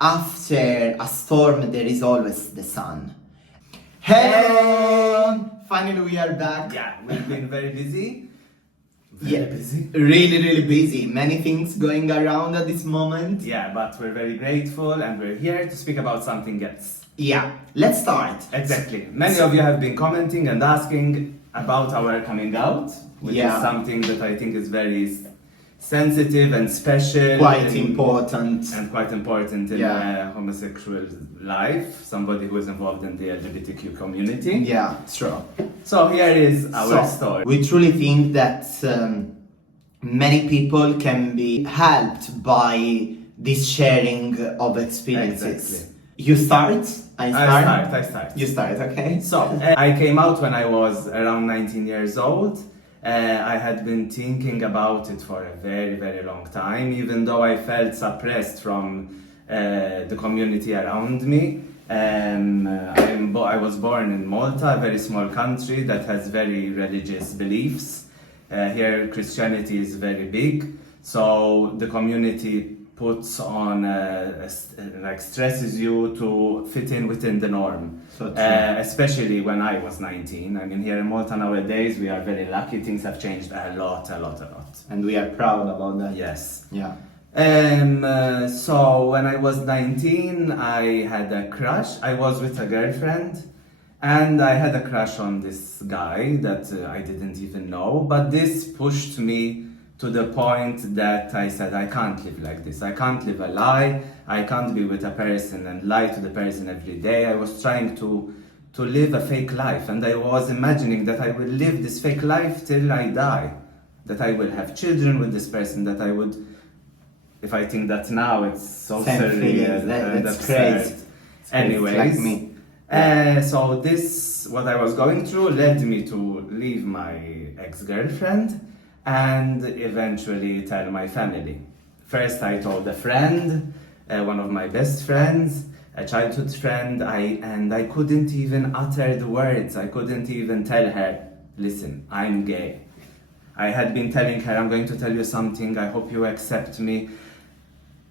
After a storm, there is always the sun. Hello! Finally, we are back. Yeah, we've been very busy. Yeah, busy. Really busy. Many things going around at this moment. Yeah, but we're very grateful and we're here to speak about something else. Yeah, let's start. Exactly. Many of you have been commenting and asking about our coming out, which is something that I think is very sensitive and special. Quite important. And quite important in homosexual life, somebody who is involved in the LGBTQ community. Yeah, true. So here is our story. We truly think that many people can be helped by this sharing of experiences. Exactly. You start? I start. You start, okay. So, I came out when I was around 19 years old. I had been thinking about it for a very long time, even though I felt suppressed from the community around me. I was born in Malta, a very small country that has very religious beliefs. Here Christianity is very big, so the community puts on, stresses you to fit in within the norm. So especially when I was 19. I mean, here in Malta nowadays, we are very lucky. Things have changed a lot. And we are proud about that. Yes. Yeah. So when I was 19, I had a crush. I was with a girlfriend, and I had a crush on this guy that I didn't even know. But this pushed me to the point that I said, I can't live like this. I can't live a lie. I can't be with a person and lie to the person every day. I was trying to live a fake life, and I was imagining that I will live this fake life till I die. That I will have children with this person, that I would, if I think that now, it's so surreal. That's crazy. Anyways, like me. So this, what I was going through, led me to leave my ex-girlfriend and eventually tell my family. First I told a friend, one of my best friends, a childhood friend, and I couldn't even utter the words. I couldn't even tell her, listen, I'm gay. I had been telling her, I'm going to tell you something, I hope you accept me.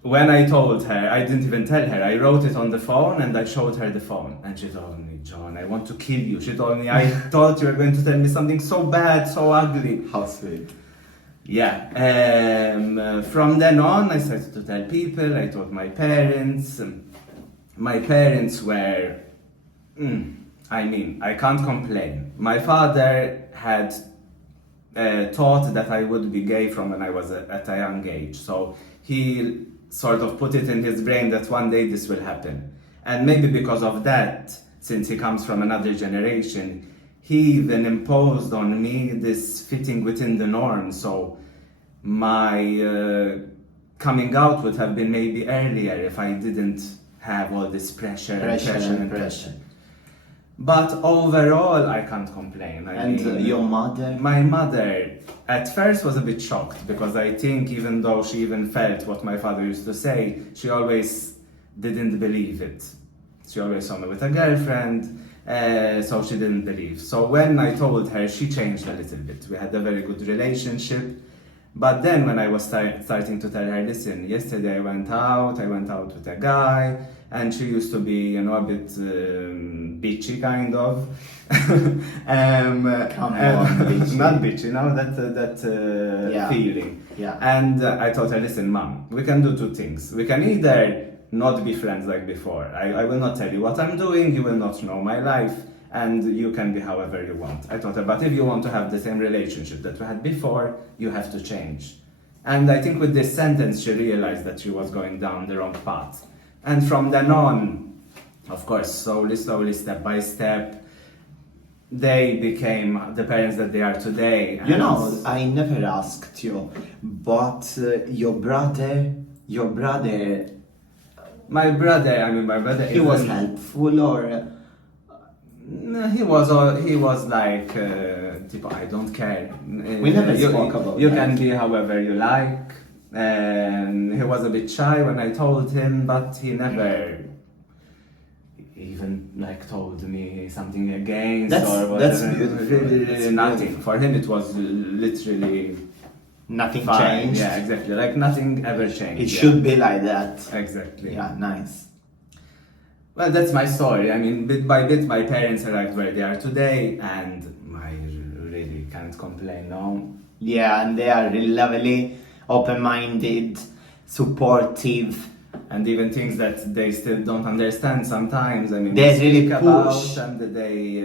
When I told her, I didn't even tell her, I wrote it on the phone and I showed her the phone. And she told me, John, I want to kill you. She told me, I thought you were going to tell me something so bad, so ugly. How sweet. Yeah, from then on I started to tell people, I told my parents. My parents were, I can't complain. My father had thought that I would be gay from when I was at a young age. So he sort of put it in his brain that one day this will happen. And maybe because of that, since he comes from another generation, he even imposed on me this fitting within the norm. So my coming out would have been maybe earlier if I didn't have all this pressure. But overall, I can't complain. I mean, your mother? My mother at first was a bit shocked, because I think even though she even felt what my father used to say, she always didn't believe it. She always saw me with a girlfriend, so she didn't believe. So when I told her, she changed a little bit. We had a very good relationship. But then when I was starting to tell her, listen, yesterday I went out with a guy, and she used to be, a bit bitchy, kind of. Bitchy. Not bitchy, that feeling. Yeah. And I told her, listen, Mom, we can do two things. We can either not be friends like before. I will not tell you what I'm doing, you will not know my life, and you can be however you want. I told her, but if you want to have the same relationship that we had before, you have to change. And I think with this sentence, she realized that she was going down the wrong path. And from then on, of course, slowly, step by step, they became the parents that they are today. And I never asked you, but your brother, my brother, he was helpful, or? He was like, I don't care. We never spoke about You that. can be however you like. And he was a bit shy when I told him, but he never even told me something against That's or whatever. beautiful. Really nothing. For him it was literally Nothing fine. changed. Yeah, exactly. Like nothing ever changed. It yeah. should be like that. Exactly. Yeah, nice. Well, that's my story. I mean, bit by bit, my parents arrived where they are today, and I really can't complain now. Yeah, and they are really lovely, open-minded, supportive. And even things that they still don't understand sometimes. I mean, They we really speak push. about and they.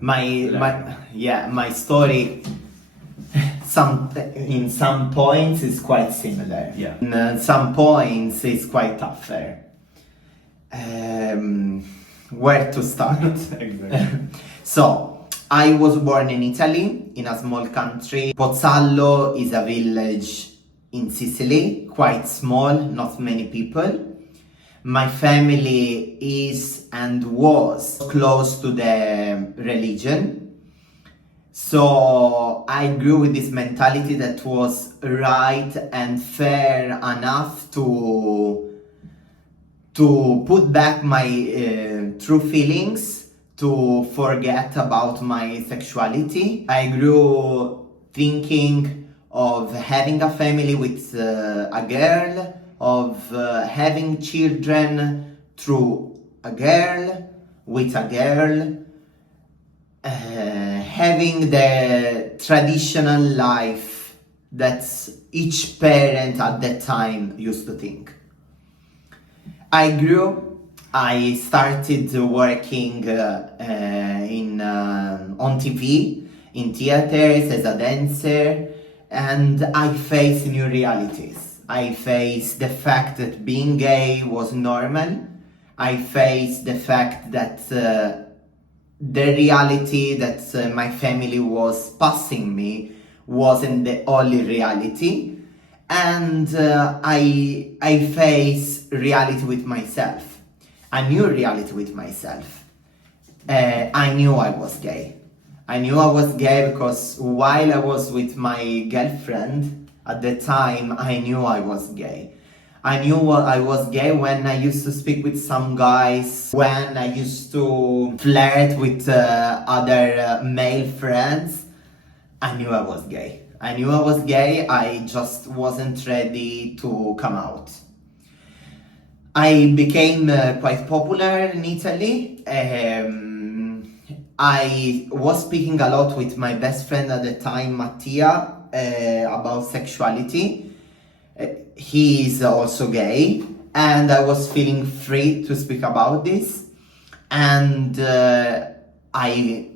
My story in some points is quite similar. Yeah. In some points is quite tougher. Where to start? Exactly. So, I was born in Italy, in a small country. Pozzallo is a village in Sicily, quite small, not many people. My family is and was close to the religion. So I grew with this mentality that was right and fair enough to put back my true feelings, to forget about my sexuality. I grew thinking of having a family with a girl, of having children through a girl, with a girl, having the traditional life that each parent at that time used to think. I grew. I started working on TV, in theaters as a dancer, and I faced new realities. I faced the fact that being gay was normal. I faced the fact that the reality that my family was passing me wasn't the only reality. And I face reality with myself, a new reality with myself. I knew I was gay. I knew I was gay because while I was with my girlfriend at the time, I knew I was gay. I knew I was gay when I used to speak with some guys, when I used to flirt with other male friends. I knew I was gay. I knew I was gay, I just wasn't ready to come out. I became quite popular in Italy. I was speaking a lot with my best friend at the time, Mattia, about sexuality. He is also gay, and I was feeling free to speak about this. And I,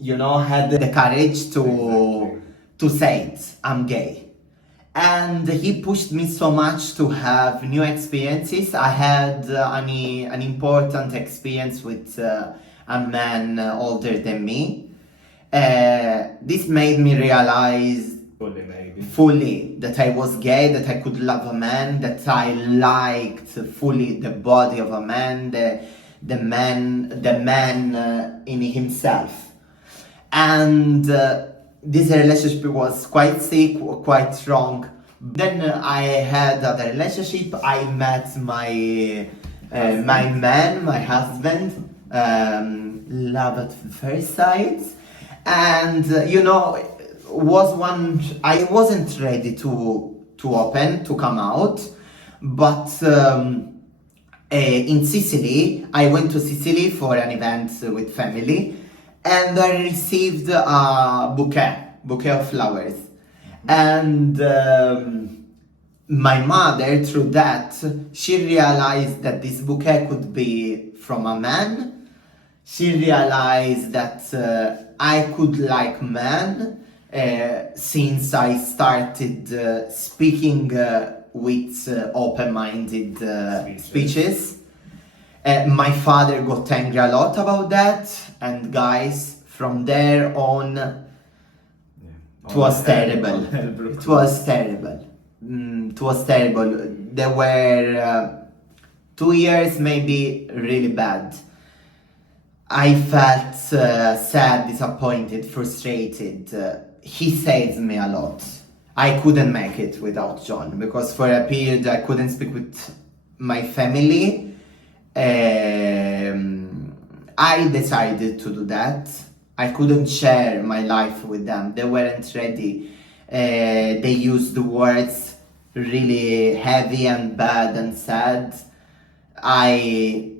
had the courage to say it, I'm gay. And he pushed me so much to have new experiences. I had an important experience with a man older than me. This made me realize fully that I was gay, that I could love a man, that I liked fully the body of a man, the man in himself. And this relationship was quite sick, quite strong. Then I had other relationship. I met my man, my husband. Love at first sight, and I wasn't ready to come out, but in Sicily, I went to Sicily for an event with family, and I received a bouquet of flowers, and my mother, through that, she realized that this bouquet could be from a man. She realized that I could like men since I started speaking with open-minded speeches. My father got angry a lot about that, and guys, from there on, it was terrible. It was terrible. It was terrible. There were 2 years maybe really bad. I felt sad, disappointed, frustrated. He saved me a lot. I couldn't make it without John, because for a period I couldn't speak with my family. I decided to do that. I couldn't share my life with them. They weren't ready. They used the words really heavy and bad and sad. I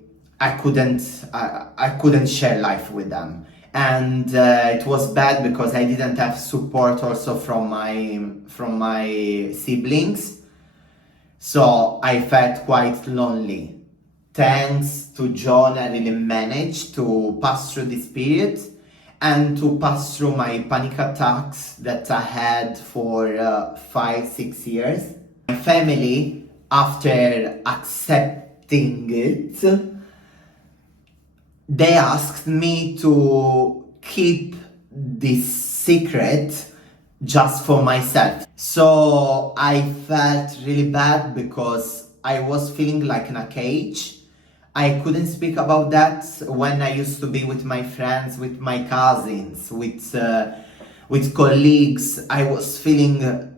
couldn't share life with them, and it was bad because I didn't have support also from my siblings, so I felt quite lonely. Thanks to John, I really managed to pass through this period and to pass through my panic attacks that I had for 5-6 years. My family, after accepting it, they asked me to keep this secret just for myself. So I felt really bad because I was feeling like in a cage. I couldn't speak about that when I used to be with my friends, with my cousins, with colleagues. I was feeling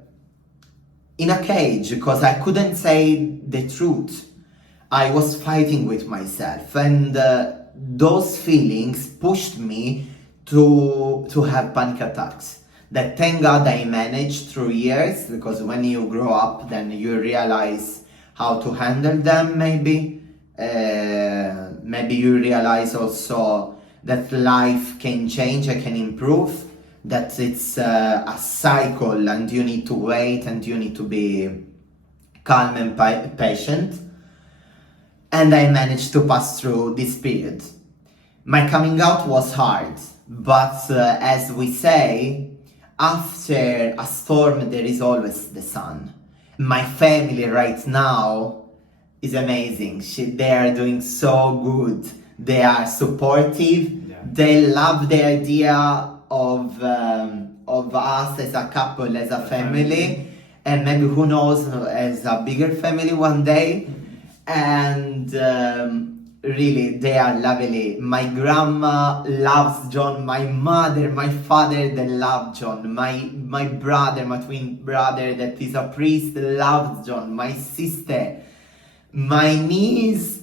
in a cage because I couldn't say the truth. I was fighting with myself, and those feelings pushed me to have panic attacks. That thank God I managed through years, because when you grow up, then you realize how to handle them. Maybe you realize also that life can change and can improve, that it's a cycle and you need to wait and you need to be calm and patient. And I managed to pass through this period. My coming out was hard, but as we say, after a storm there is always the sun. My family right now is amazing. They are doing so good. They are supportive. Yeah. They love the idea of us as a couple, as a family, and maybe who knows, as a bigger family one day. And really, they are lovely. My grandma loves John. My mother, my father, they love John. My brother, my twin brother, that is a priest, loves John. My sister, my niece,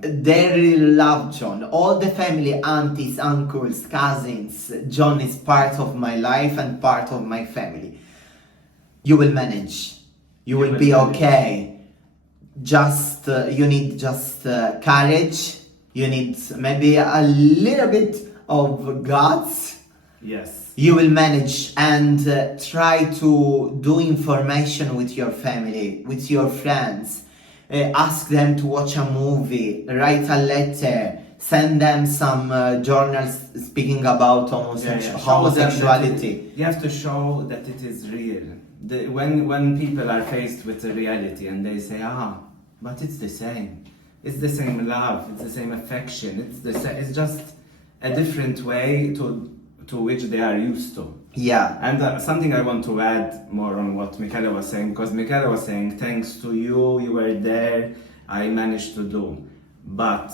they really love John. All the family, aunties, uncles, cousins, John is part of my life and part of my family. You will manage. You will be okay. Just you need courage. You need maybe a little bit of guts. Yes. You will manage, and try to do information with your family, with your friends. Ask them to watch a movie, write a letter, send them some journals speaking about homosexuality. You have to show that it is real. When people are faced with the reality and they say, but it's the same. It's the same love, it's the same affection, it's just a different way to which they are used to. Yeah. And something I want to add more on what Michele was saying, because Michele was saying, thanks to you, you were there, I managed to do. But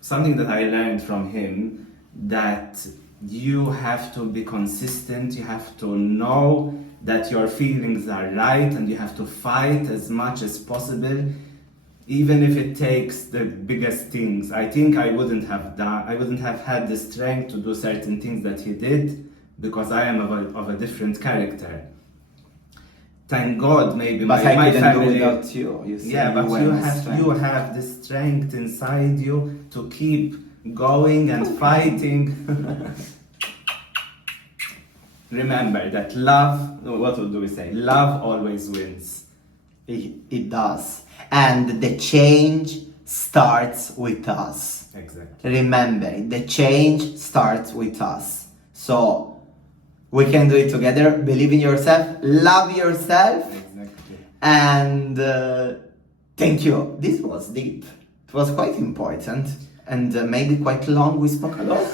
something that I learned from him, that you have to be consistent, you have to know that your feelings are right, and you have to fight as much as possible, even if it takes the biggest things. I think I wouldn't have had the strength to do certain things that he did, because I am of a different character. Thank God, maybe but my family. Do without you. You have the strength inside you to keep going and fighting. Remember that love. What do we say? Love always wins. It does, and the change starts with us. Exactly. Remember, the change starts with us. So we can do it together. Believe in yourself, love yourself. Exactly. And thank you. This was deep. It was quite important, and maybe quite long. We spoke a lot.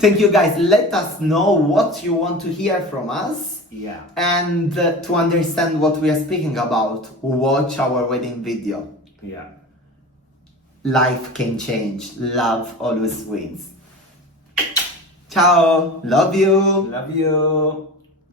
Thank you, guys. Let us know what you want to hear from us. Yeah. And to understand what we are speaking about, watch our wedding video. Yeah. Life can change. Love always wins. Ciao. Love you. Love you.